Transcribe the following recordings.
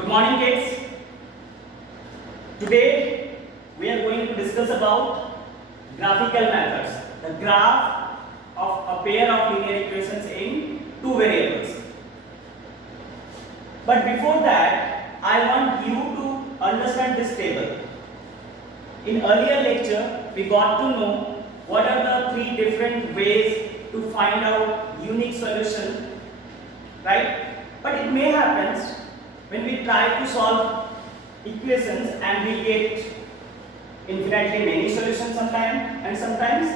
Good morning, kids. Today we are going to discuss about graphical methods, the graph of a pair of linear equations in two variables. But before that, I want you to understand this table. In earlier lecture, we got to know what are the three different ways to find out unique solution, right? But it may happen when we try to solve equations and we get infinitely many solutions sometimes and sometimes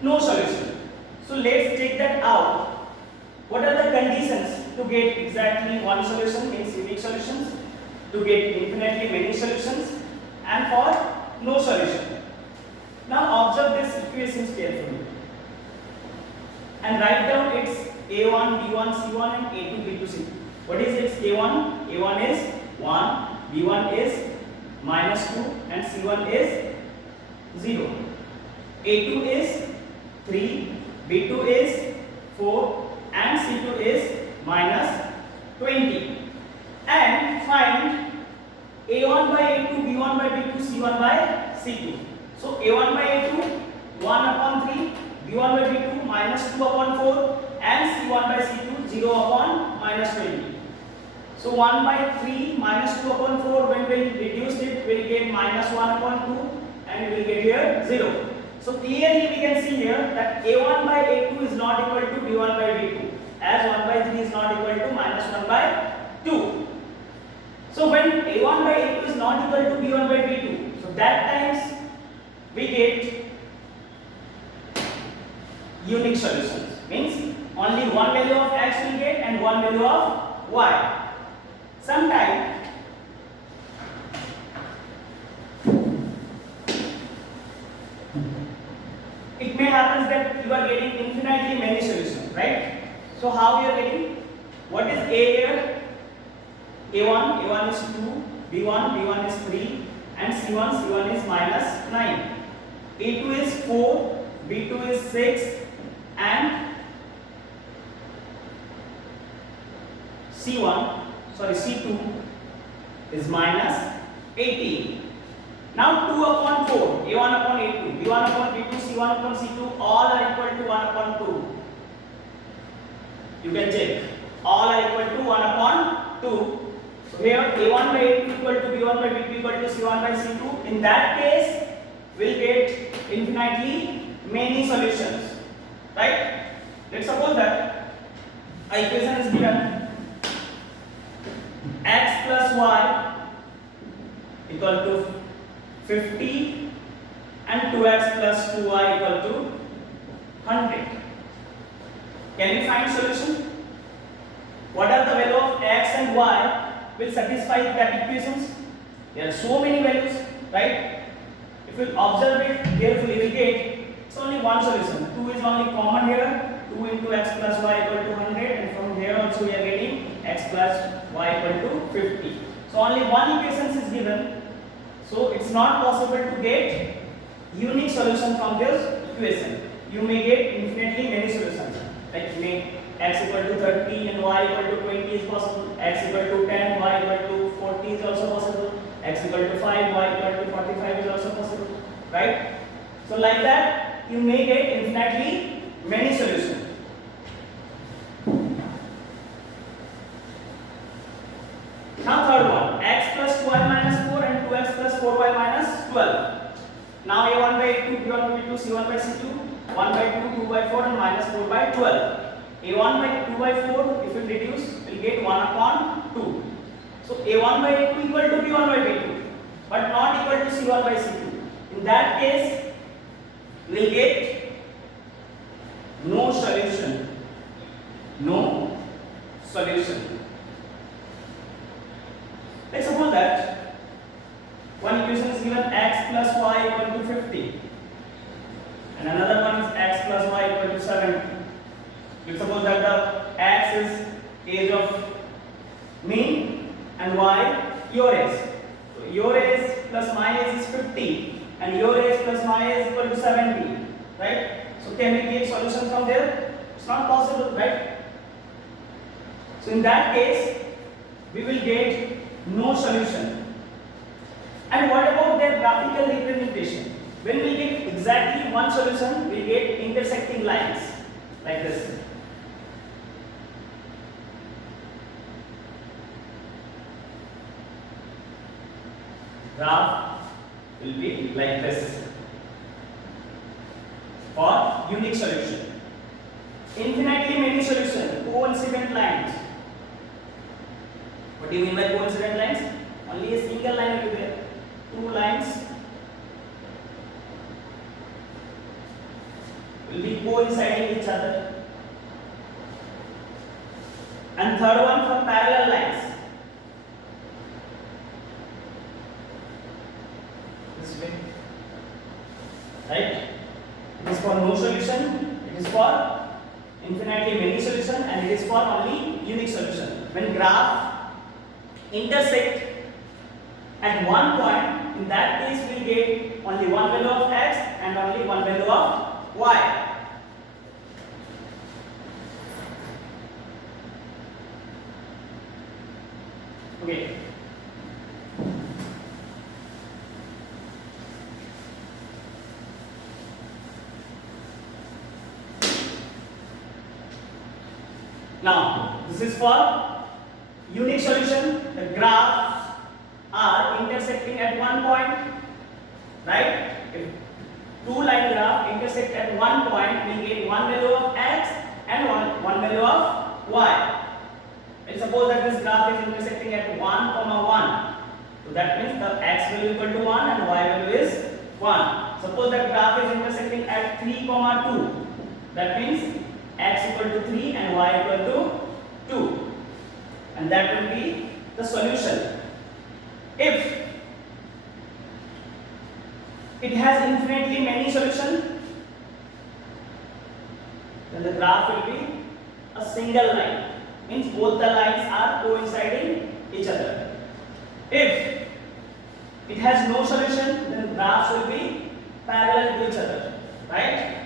no solution. So let's take that out. What are the conditions to get exactly one solution, means unique solutions, to get infinitely many solutions, and for no solution? Now observe these equations carefully and write down its a1, b1, c1 and a2, b2, c2. What is its a1? A1 is 1, b1 is minus 2 and c1 is 0. a2 is 3, b2 is 4 and c2 is minus 20. And find a1 by a2, b1 by b2, c1 by c2. So a1 by a2 1 upon 3, b1 by b2 minus 2 upon 4 and c1 by c2 0 upon minus 20. So 1 by 3 minus 2 upon 4, when we reduce it, we will get minus 1 upon 2 and we will get here 0. So clearly we can see here that a1 by a2 is not equal to b1 by b2, as 1 by 3 is not equal to minus 1 by 2. So when a1 by a2 is not equal to b1 by b2, so that times we get unique solutions, means only one value of x will get and one value of y. Sometimes it may happen that you are getting infinitely many solutions, right? So how you are getting? What is a here? A1 is 2, b1 is 3 and c1 is minus 9. a2 is 4, b2 is 6 and C2 is minus 18. Now 2 upon 4, a1 upon a2, b1 upon b2, c1 upon c2, all are equal to 1 upon 2. You can check. All are equal to 1 upon 2. So here a1 by a2 equal to b1 by b2 equal to c1 by c2. In that case, we'll get infinitely many solutions. Right? Let's suppose that a equation is given x plus y equal to 50 and 2x plus 2y equal to 100. Can we find solution? What are the value of x and y will satisfy that equations? There are so many values, right? If you observe it carefully, you will get it's only one solution. 2 is only common here. 2 into x plus y equal to 100, and from here also we are getting x plus y equal to 50. So only one equation is given. So it's not possible to get unique solution from this equation. You may get infinitely many solutions. Like make x equal to 30 and y equal to 20 is possible. X equal to 10, y equal to 40 is also possible. X equal to 5, y equal to 45 is also possible. Right? So like that, you may get infinitely many solutions. Now third one, x plus 2y minus 4 and 2x plus 4y minus 12. Now a1 by a2, b1 by b2, c1 by c2, 1 by 2, 2 by 4 and minus 4 by 12. a1 by 2 by 4, if we reduce, we will get 1 upon 2. So a1 by a2 equal to b1 by b2, but not equal to c1 by c2. In that case, we will get no solution. No solution. Let's suppose that one equation is given x plus y equal to 50 and another one is x plus y equal to 70. Let's suppose that the x is age of me and y your age. So your age plus my age is 50 and your age plus my age equal to 70, right? So can we get solution from there? It's not possible, right? So in that case, we will get no solution. And what about their graphical representation? When we get exactly one solution, we get intersecting lines like this. Graph will be like this for unique solution. Infinitely many solution, coincident lines. What do you mean by coincident lines? Only a single line will be there. Two lines will be coinciding each other. And third one for parallel lines. This way. Right? It is for no solution, it is for infinitely many solution, and it is for only unique solution. When graph intersect at one point, in that case we will get only one value of x and only one value of y. Okay. Now, this is for unique solution. The graphs are intersecting at one point, right? If two line graph intersect at one point, we get one value of x and one value of y. And suppose that this graph is intersecting at 1, 1. So that means the x value equal to 1 and y value is 1. Suppose that graph is intersecting at 3, 2. That means x equal to 3 and y equal to 2. And that will be the solution. If it has infinitely many solutions, then the graph will be a single line. Means both the lines are coinciding each other. If it has no solution, then graphs will be parallel to each other, right?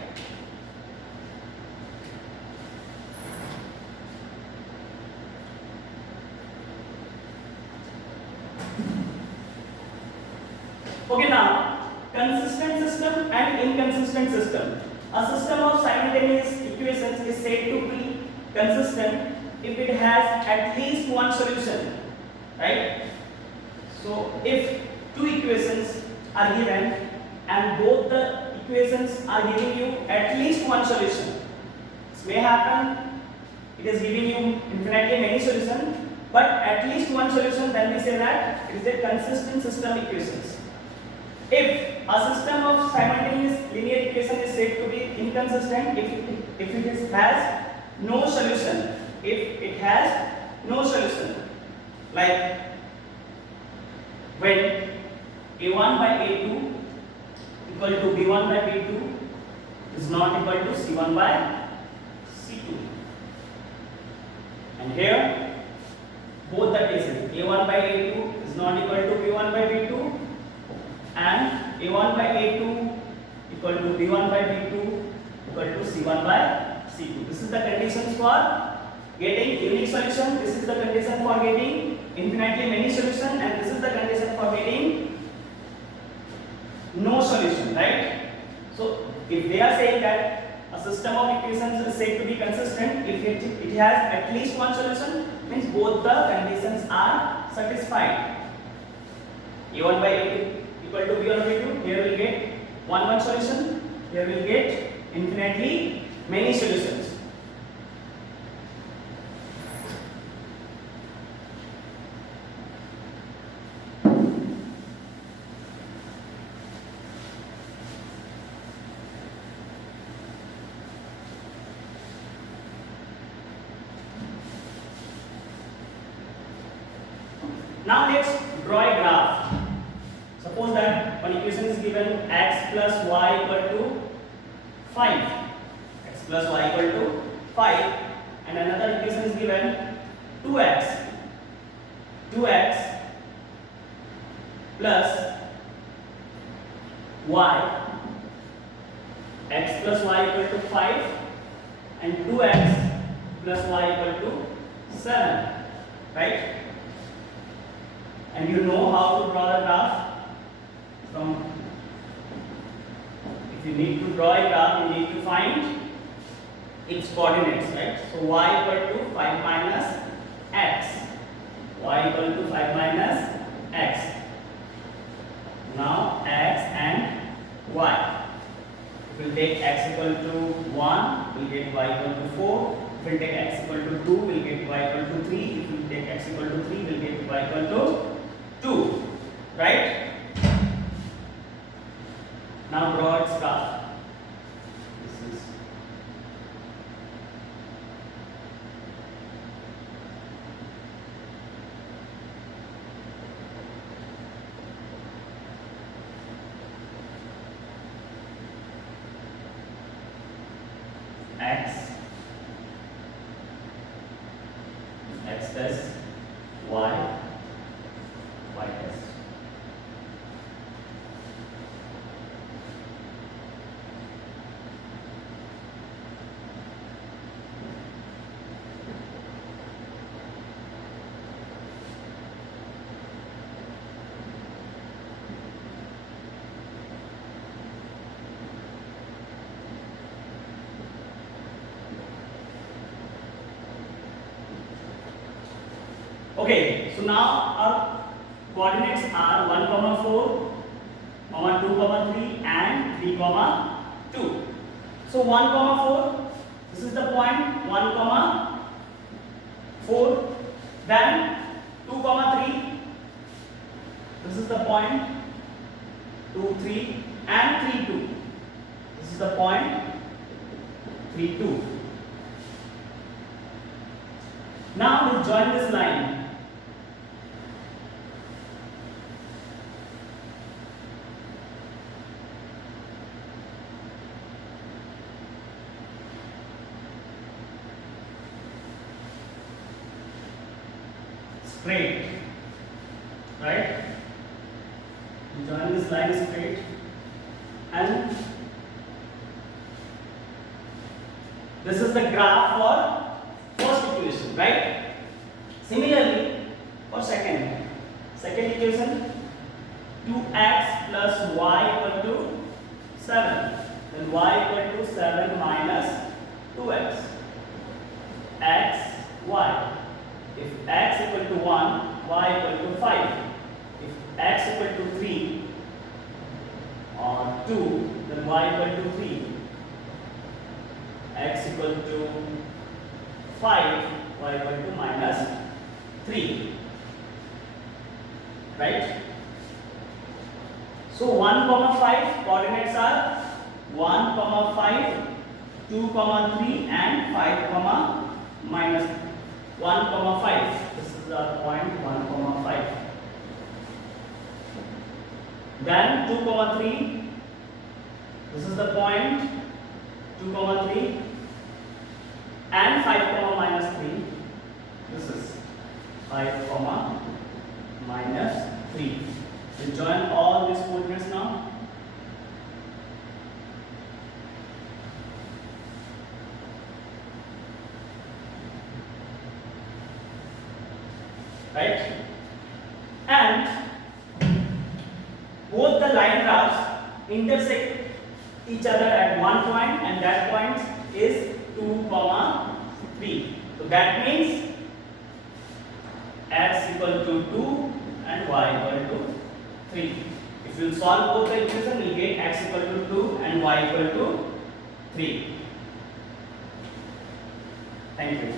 Okay, now consistent system and inconsistent system. A system of simultaneous equations is said to be consistent if it has at least one solution, right? So if two equations are given and both the equations are giving you at least one solution, this may happen it is giving you infinitely many solutions, but at least one solution, then we say that it is a consistent system equations. If a system of simultaneous linear equation is said to be inconsistent if it has no solution. If it has no solution, like when a1 by a2 equal to b1 by b2 is not equal to c1 by c2, and here both the cases a1 by a2 is not equal to b1 by b2 and a1 by a2 equal to b1 by b2 equal to c1 by c2. This is the conditions for getting unique solution, this is the condition for getting infinitely many solution, and this is the condition for getting no solution, right? So if they are saying that a system of equations is said to be consistent if it has at least one solution, means both the conditions are satisfied. a1 by a2 equal to b1 by b2, here we will get one solution, here we will get infinitely many solutions. Now let's draw a graph. Suppose that one equation is given x plus y equal to 5. X plus y equal to 5, and another equation is given 2x plus y, x plus y equal to 5 and 2x plus y equal to 7, right? and you know how to draw the graph. From if you need to draw a graph, you need to find its coordinates, right? So y equal to 5 minus x. Y equal to 5 minus x. Now x and y. If we take x equal to 1, we'll get y equal to 4. If we take x equal to 2, we'll get y equal to 3. If we take x equal to 3, we'll get y equal to 2. Right? Now draw its graph. This is x test, y test. Okay, so now our coordinates are 1, 4, 2, 3 and 3, 2. So 1, 4, this is the point 1, 4, then 2, 3, this is the point 2, 3 and 3, 2. This is the point 3, 2. Now we join this line. Straight, right? You join this line straight, and this is the graph for first equation, right? Similarly, for second equation, 2x plus y equal to 7. Then y equal to 7 minus 2x. X, y. If x equal to 1, y equal to 5. If x equal to 3 or 2, then y equal to 3. X equal to 5, y equal to minus 3. Right? So 1, 5 coordinates are 1, 5, 2, 3 and 5, minus 1, 5. This is our point 1, 5. Then 2, 3. This is the point 2, 3 and 5, minus 3. This is 5, minus 3. We join all these coordinates now. Right? And both the line graphs intersect each other at one point, and that point is 2, 3. So that means x equal to 2 and y equal to 3. If you solve both the equations, you get x equal to 2 and y equal to 3. Thank you.